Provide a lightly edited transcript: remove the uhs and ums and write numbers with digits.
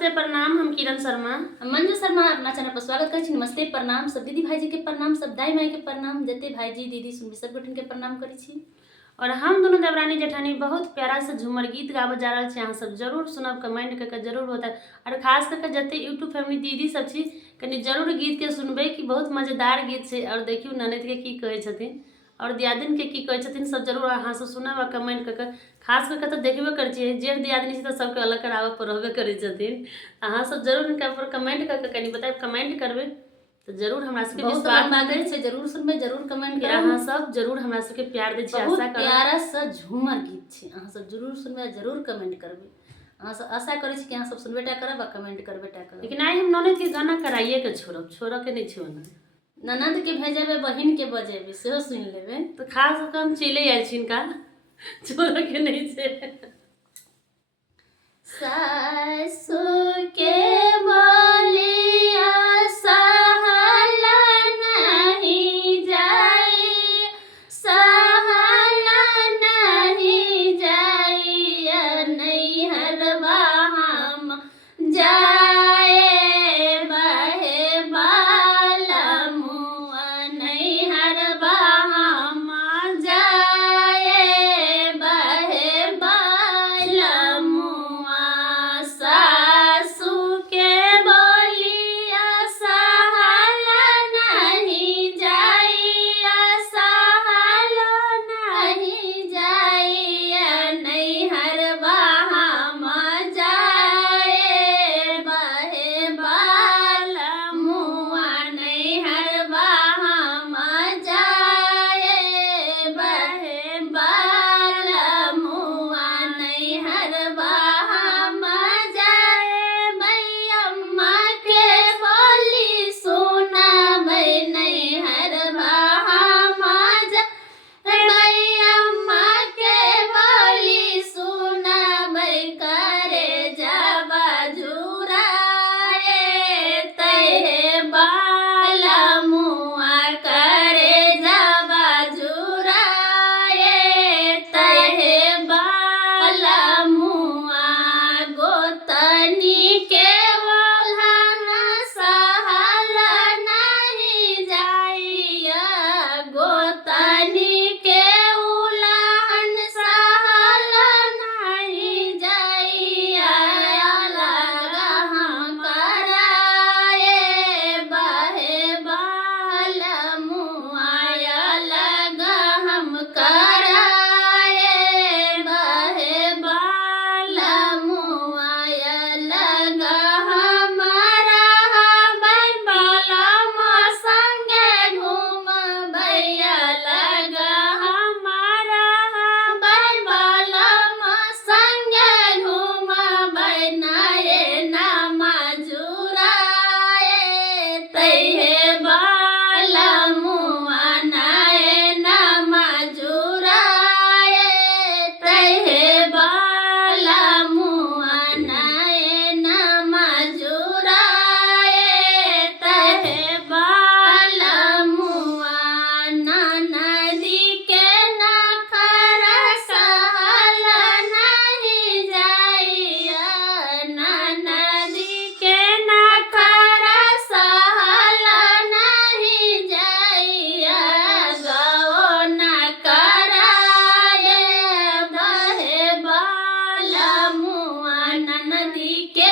नमस्ते प्रणाम। हम किरण शर्मा मंजू शर्मा अपना चैनल पर स्वागत करै छी। नमस्ते प्रणाम सब दीदी भाईजी के प्रणाम, सब दाई माई के प्रणाम, जते भाईजी दीदी सुनबी सब गोठन के प्रणाम करै छी। और हम दोनों देवरानी जेठानी बहुत प्यारा से झूमर गीत गावे जा रहा है। अहाँ सब जरूर सुनब, कमेंट करके जरूर होता और खास करके जते यूट्यूब फैमिली दीदी सब छी कनी जरूर गीत के सुनबे कि बहुत मजेदार गीत है। और देखियो ननद के की कहे छथिन और दियादिन के की कहे छथिन सब जरूर अहाँ सब सुनब और कमेंट करके। खास करके तो देखबे कर छिए जेठ दियादिनी तो सबके अलग करावे पर रहबे करे छथिन। अहाँ सब जरूर इनका पर कमेंट करके कनी बताए, कमेंट करबे तो जरूर हमरा सबके विश्वास बात से जरूर सुनबे, जरूर कमेंट करब। अहाँ सब जरूर हमरा सबके प्यार दै छी, आशा करब। प्यारा सा झूमर गीत छै, अहाँ सब जरूर सुनबे, जरूर कमेंट करबे। अहाँ सब आशा करै छी कि अहाँ सब सुनबेटा करब और कमेंट करबेटा करब। लेकिन आई हम ननद के गाना कराइए के छोड़ब, छोड़ के नहीं छोड़ना। ननद के भेजेबे, बहिन के बजेबे, सेहो सुन लेबे। तो खास हम चले आयल छी इनका, छोड़ के नहीं छे। सासु के बोलिया सहल नहीं जाई, सहल नहीं जाई, नैहरवा हम जाए बहे बालमुआ, नैहरवा हम जाए बहे बालमुआ। सासु के बोलिया सहल नहीं जाइया, सहल नहीं जाइया, नैहरवा हम जाए बहे बालमुआ, नैहरवा हम जाए बहे बालमुआ, नैहरवा हम जाए। मैयम्मा के बोली सुनबै, नैहरवा हम जाए, मैयम्मा के बोली सुनबै, करे जाबा जुराए तहे बालमुआ, करे जाबा जुराए तहे बालमुआ। गोतनी के ओल्हना सहल नहीं जाइया, गोतनी के उलहन सहल नहीं जाइया, अलग हम कराए बहे बालमुआ, अलग हम कराए बहे बालमुआ, अलग हमारा बालमुआ संगे घूमबै, अलग हमारा बालमुआ संगे घूमबै, नाये नामा जुराए तहे बालमुआ, नाये नामा जुराए तहे बालमुआ, नाये नामा जुराए तहे बालमुआ। ननदी के नखरा सहल नहीं जाइया, ननदी के नखरा सहल नहीं जाइया, गो न कराए बहे बालमुआ, ननदी के